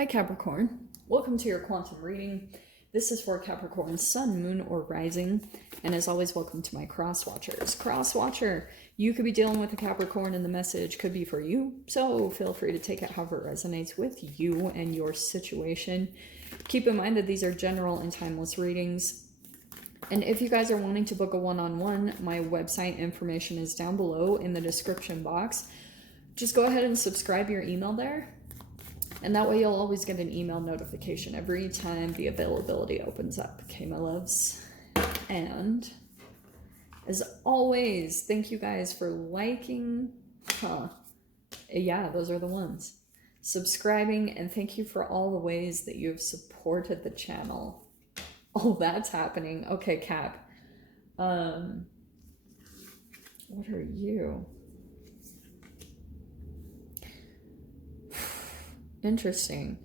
Hi Capricorn, welcome to your quantum reading. This is for Capricorn Sun, Moon, or Rising, and as always, welcome to my cross watchers. Cross watcher, you could be dealing with a Capricorn and the message could be for you, so feel free to take it however it resonates with you and your situation. Keep in mind that these are general and timeless readings. And if you guys are wanting to book a one-on-one, my website information is down below in the description box. Just go ahead and subscribe your email there. And that way you'll always get an email notification every time the availability opens up. Okay, my loves. And as always, thank you guys for liking. Yeah, those are the ones. Subscribing, and thank you for all the ways that you've supported the channel. Oh, that's happening. Okay, Cap. What are you? Interesting.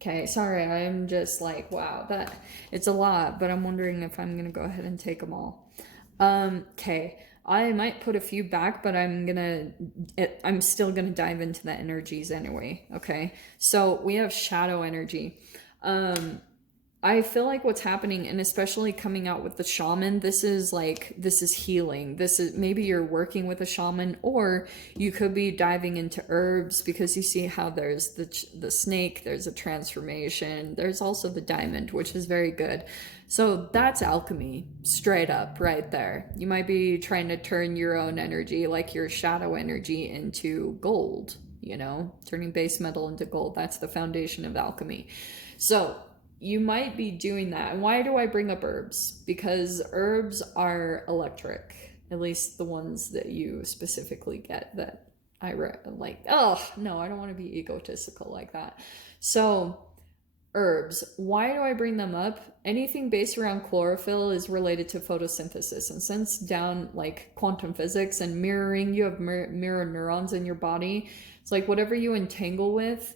Okay, sorry, I'm just like, wow, that it's a lot, but I'm wondering if I'm gonna go ahead and take them all. Okay, I might put a few back, but I'm still gonna dive into the energies anyway. Okay, so we have shadow energy. I feel like what's happening, and especially coming out with the shaman, this is healing. This is, maybe you're working with a shaman, or you could be diving into herbs, because you see how there's the snake, there's a transformation, there's also the diamond, which is very good. So that's alchemy, straight up, right there. You might be trying to turn your own energy, like your shadow energy, into gold, you know, turning base metal into gold. That's the foundation of alchemy. So you might be doing that. And why do I bring up herbs? Because herbs are electric, at least the ones that you specifically get that I like. Oh, no, I don't want to be egotistical like that. So herbs, why do I bring them up? Anything based around chlorophyll is related to photosynthesis. And since down like quantum physics and mirroring, you have mirror neurons in your body. It's like whatever you entangle with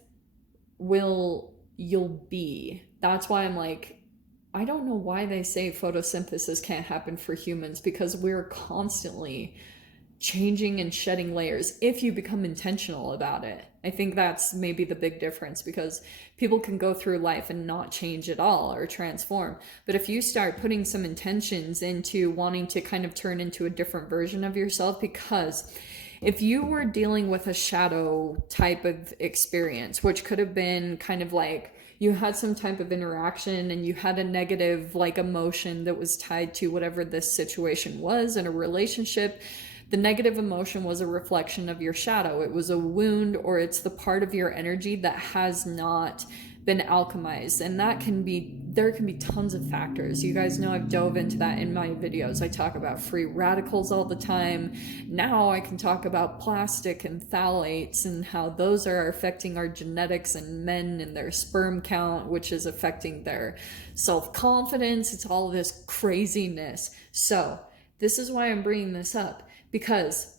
you'll be. That's why I'm like, I don't know why they say photosynthesis can't happen for humans, because we're constantly changing and shedding layers if you become intentional about it. I think that's maybe the big difference, because people can go through life and not change at all or transform. But if you start putting some intentions into wanting to kind of turn into a different version of yourself, because if you were dealing with a shadow type of experience, which could have been kind of like you had some type of interaction and you had a negative like emotion that was tied to whatever this situation was in a relationship, the negative emotion was a reflection of your shadow. It was a wound, or it's the part of your energy that has not been alchemized. And there can be tons of factors. You guys know I've dove into that in my videos. I talk about free radicals all the time. Now I can talk about plastic and phthalates and how those are affecting our genetics and men and their sperm count, which is affecting their self-confidence. It's all this craziness. So this is why I'm bringing this up, because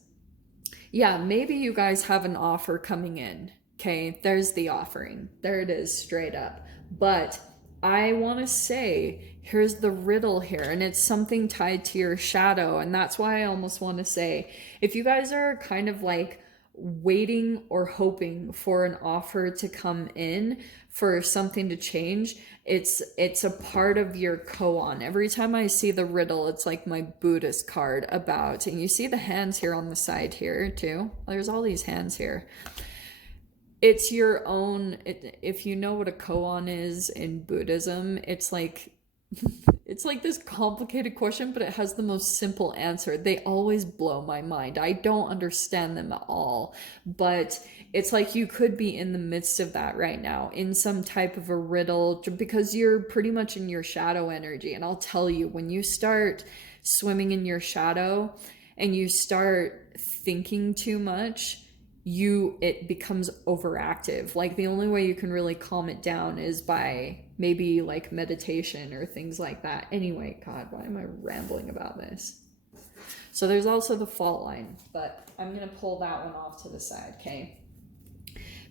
yeah, maybe you guys have an offer coming in. Okay, there's the offering. There it is, straight up. But I want to say, here's the riddle here, and it's something tied to your shadow. And that's why I almost want to say, if you guys are kind of like waiting or hoping for an offer to come in, for something to change, it's a part of your koan. Every time I see the riddle, it's like my Buddhist card about, and you see the hands here on the side here too. There's all these hands here. It's your own, if you know what a koan is in Buddhism, it's like this complicated question, but it has the most simple answer. They always blow my mind. I don't understand them at all, but it's like you could be in the midst of that right now, in some type of a riddle, because you're pretty much in your shadow energy. And I'll tell you, when you start swimming in your shadow and you start thinking too much, it becomes overactive. Like the only way you can really calm it down is by maybe like meditation or things like that. Anyway, God, why am I rambling about this? So there's also the fault line, but I'm going to pull that one off to the side, okay?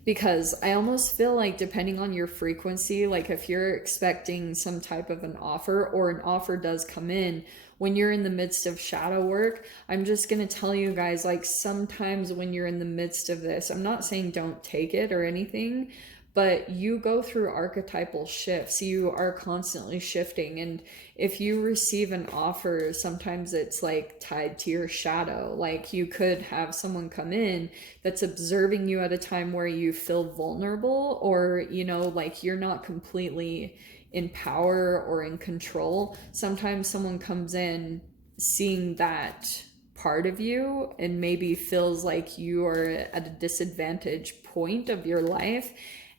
Because I almost feel like depending on your frequency, like if you're expecting some type of an offer, or an offer does come in, when you're in the midst of shadow work, I'm just going to tell you guys, like, sometimes when you're in the midst of this, I'm not saying don't take it or anything, but you go through archetypal shifts. You are constantly shifting. And if you receive an offer, sometimes it's like tied to your shadow. Like, you could have someone come in that's observing you at a time where you feel vulnerable, or, you know, like you're not completely in power or in control. Sometimes someone comes in seeing that part of you and maybe feels like you are at a disadvantage point of your life,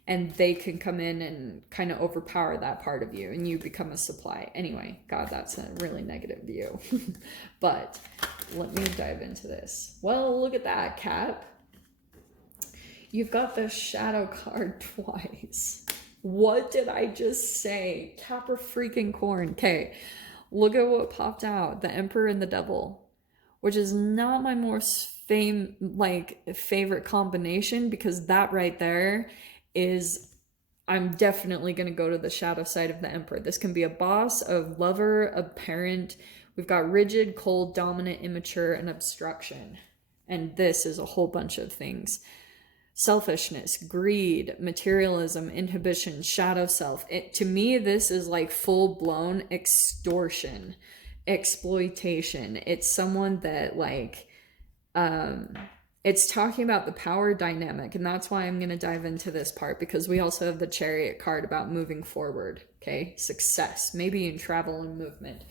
and they can come in and kind of overpower that part of you and you become a supply. Anyway, God, that's a really negative view. But let me dive into this. Well, look at that, Cap. You've got the shadow card twice. What did I just say? Capricorn. Okay, look at what popped out. The Emperor and the Devil, which is not my most favorite combination, because that right there is, I'm definitely going to go to the shadow side of the Emperor. This can be a boss, a lover, a parent. We've got rigid, cold, dominant, immature, and obstruction. And this is a whole bunch of things. Selfishness, greed, materialism, inhibition, shadow self. To me, this is like full-blown extortion, exploitation. It's someone that like, it's talking about the power dynamic, and that's why I'm going to dive into this part, because we also have the Chariot card about moving forward, okay? Success, maybe in travel and movement.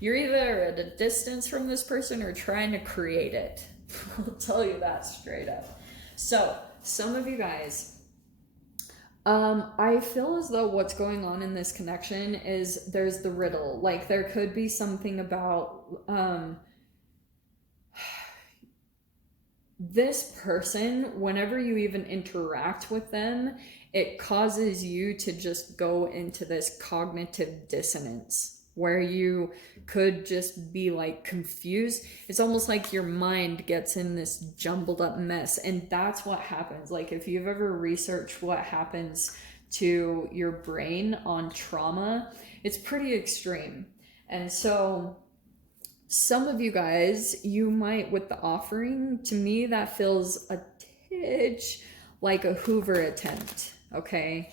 You're either at a distance from this person or trying to create it. I'll tell you that straight up. So, some of you guys, I feel as though what's going on in this connection is there's the riddle. Like, there could be something about, this person, whenever you even interact with them, it causes you to just go into this cognitive dissonance where you could just be like confused. It's almost like your mind gets in this jumbled up mess. And that's what happens. Like, if you've ever researched what happens to your brain on trauma, it's pretty extreme. And so some of you guys, you might, with the offering, to me, that feels a titch like a hoover attempt, okay?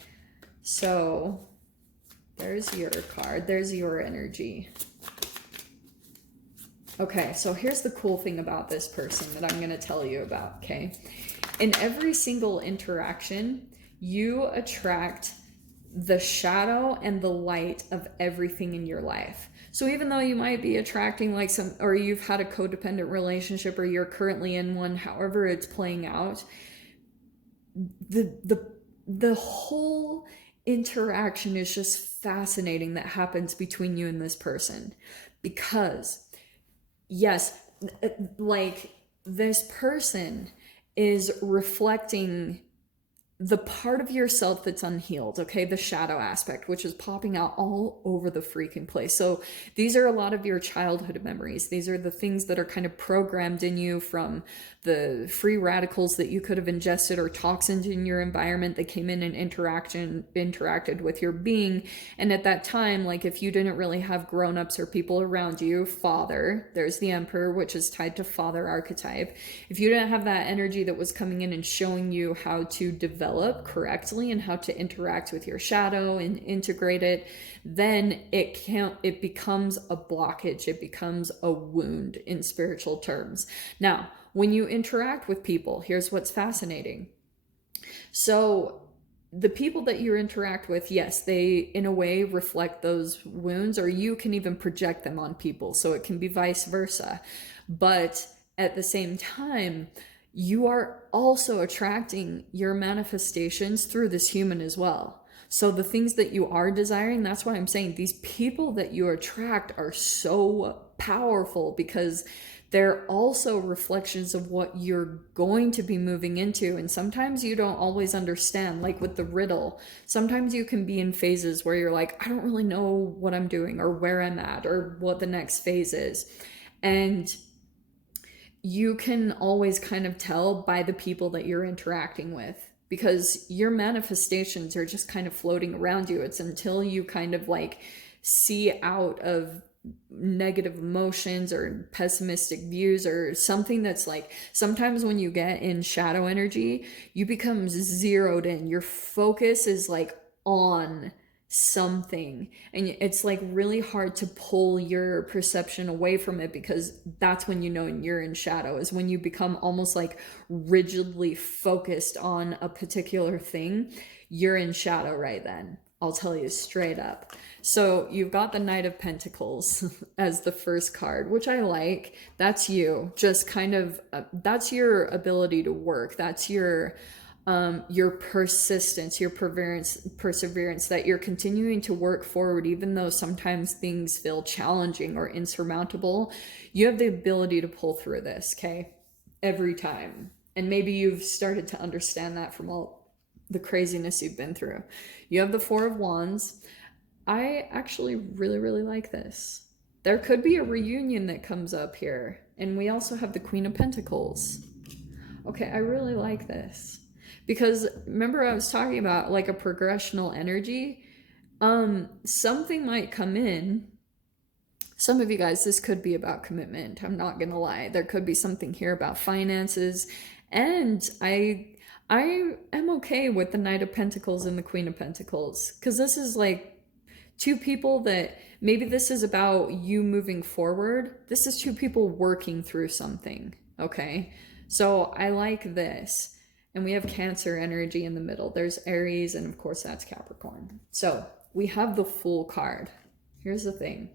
So there's your card. There's your energy. Okay, so here's the cool thing about this person that I'm going to tell you about, okay? In every single interaction, you attract the shadow and the light of everything in your life. So even though you might be attracting like some, or you've had a codependent relationship, or you're currently in one, however it's playing out, the whole interaction is just fascinating that happens between you and this person. Because yes, like, this person is reflecting the part of yourself that's unhealed, okay? The shadow aspect, which is popping out all over the freaking place. So these are a lot of your childhood memories. These are the things that are kind of programmed in you from the free radicals that you could have ingested, or toxins in your environment that came in and interacted with your being. And at that time, like, if you didn't really have grown-ups or people around you, father, there's the Emperor, which is tied to father archetype. If you didn't have that energy that was coming in and showing you how to develop correctly and how to interact with your shadow and integrate it, then it becomes a blockage. It becomes a wound in spiritual terms. Now, when you interact with people, here's what's fascinating. So the people that you interact with, yes, they in a way reflect those wounds, or you can even project them on people. So it can be vice versa. But at the same time, you are also attracting your manifestations through this human as well. So the things that you are desiring, that's why I'm saying these people that you attract are so powerful, because they're also reflections of what you're going to be moving into. And sometimes you don't always understand, like with the riddle, sometimes you can be in phases where you're like, I don't really know what I'm doing or where I'm at or what the next phase is. And you can always kind of tell by the people that you're interacting with, because your manifestations are just kind of floating around you. It's until you kind of like see out of negative emotions or pessimistic views or something that's like, sometimes when you get in shadow energy, you become zeroed in. Your focus is like on something, and it's like really hard to pull your perception away from it, because that's when you know you're in shadow, is when you become almost like rigidly focused on a particular thing. You're in shadow right then. I'll tell you straight up. So you've got the Knight of Pentacles as the first card, which I like. That's you. Just kind of, that's your ability to work. That's your persistence, your perseverance, that you're continuing to work forward, even though sometimes things feel challenging or insurmountable. You have the ability to pull through this, okay? Every time. And maybe you've started to understand that from all the craziness you've been through. You have the Four of Wands. I actually really, really like this. There could be a reunion that comes up here. And we also have the Queen of Pentacles. Okay, I really like this. Because remember I was talking about like a progressional energy? Something might come in. Some of you guys, this could be about commitment. I'm not gonna lie. There could be something here about finances. And I am okay with the Knight of Pentacles and the Queen of Pentacles, because this is like two people that, maybe this is about you moving forward. This is two people working through something, okay? So I like this. And we have Cancer energy in the middle. There's Aries, and of course that's Capricorn. So we have the Fool card. Here's the thing.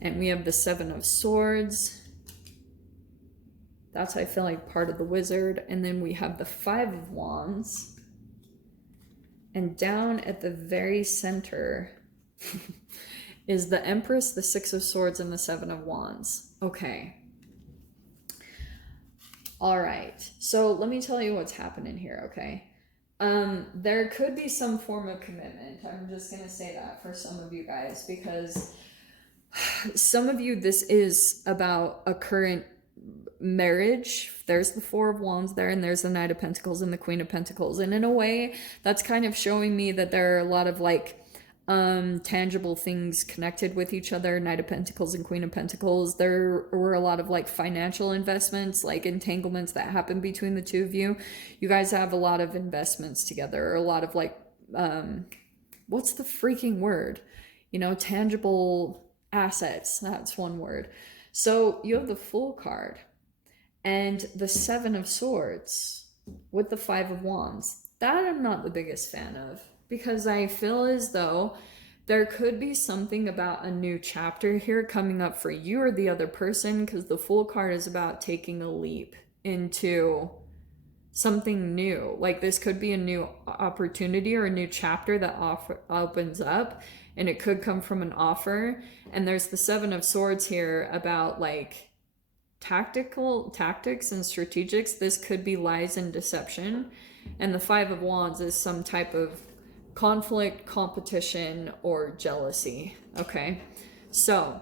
And we have the Seven of Swords. That's, I feel like, part of the Wizard. And then we have the Five of Wands. And down at the very center is the Empress, the Six of Swords, and the Seven of Wands. Okay. All right. So let me tell you what's happening here, okay? There could be some form of commitment. I'm just going to say that for some of you guys, because some of you, this is about a current marriage. There's the Four of Wands there, and there's the Knight of Pentacles and the Queen of Pentacles. And in a way, that's kind of showing me that there are a lot of like tangible things connected with each other. Knight of Pentacles and Queen of Pentacles. There were a lot of like financial investments, like entanglements that happen between the two of you. You guys have a lot of investments together, or a lot of like, what's the freaking word? You know, tangible assets. That's one word. So you have the Fool card and the Seven of Swords with the Five of Wands. That I'm not the biggest fan of, because I feel as though there could be something about a new chapter here coming up for you or the other person, because the Fool card is about taking a leap into something new. Like, this could be a new opportunity or a new chapter that opens up, and it could come from an offer. And there's the Seven of Swords here about like tactics and strategics. This could be lies and deception. And the Five of Wands is some type of conflict, competition, or jealousy. Okay, so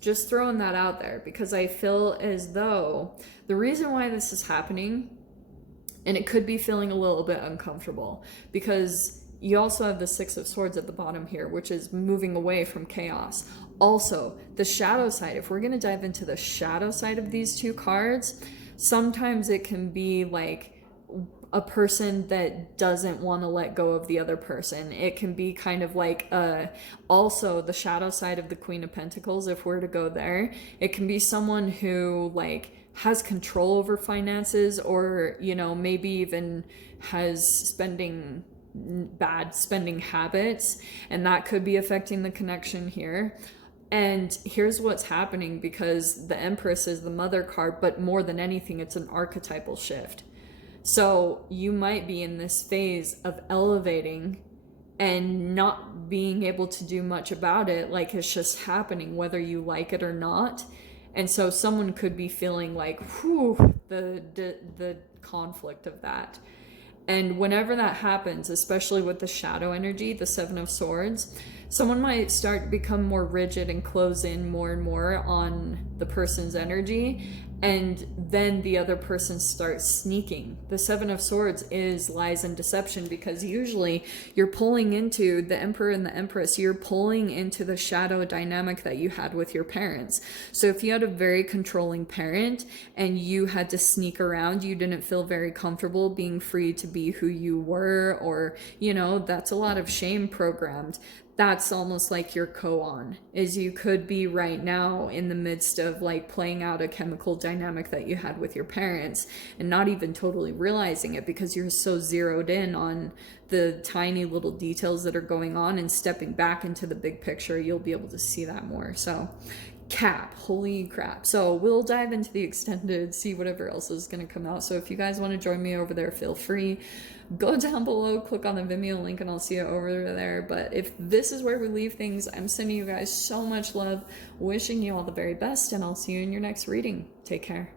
just throwing that out there, because I feel as though the reason why this is happening, and it could be feeling a little bit uncomfortable, because you also have the Six of Swords at the bottom here, which is moving away from chaos. Also, the shadow side, if we're going to dive into the shadow side of these two cards, sometimes it can be like a person that doesn't want to let go of the other person. It can be kind of like also the shadow side of the Queen of Pentacles, if we're to go there. It can be someone who like has control over finances, or, you know, maybe even has bad spending habits, and that could be affecting the connection here. And here's what's happening, because the Empress is the mother card, but more than anything, it's an archetypal shift. So you might be in this phase of elevating and not being able to do much about it. Like, it's just happening whether you like it or not. And so someone could be feeling like, whew, the conflict of that. And whenever that happens, especially with the shadow energy, the Seven of Swords, someone might start to become more rigid and close in more and more on the person's energy. and then the other person starts sneaking. The Seven of Swords is lies and deception, because usually you're pulling into the Emperor and the Empress, you're pulling into the shadow dynamic that you had with your parents. So if you had a very controlling parent and you had to sneak around, you didn't feel very comfortable being free to be who you were, or, you know, that's a lot of shame programmed. That's almost like your koan, is you could be right now in the midst of like playing out a chemical dynamic that you had with your parents and not even totally realizing it, because you're so zeroed in on the tiny little details that are going on, and stepping back into the big picture, you'll be able to see that more. So Cap, holy crap. So we'll dive into the extended, see whatever else is going to come out. So if you guys want to join me over there, feel free. Go down below, click on the Vimeo link, and I'll see you over there. But if this is where we leave things, I'm sending you guys so much love, wishing you all the very best, and I'll see you in your next reading. Take care.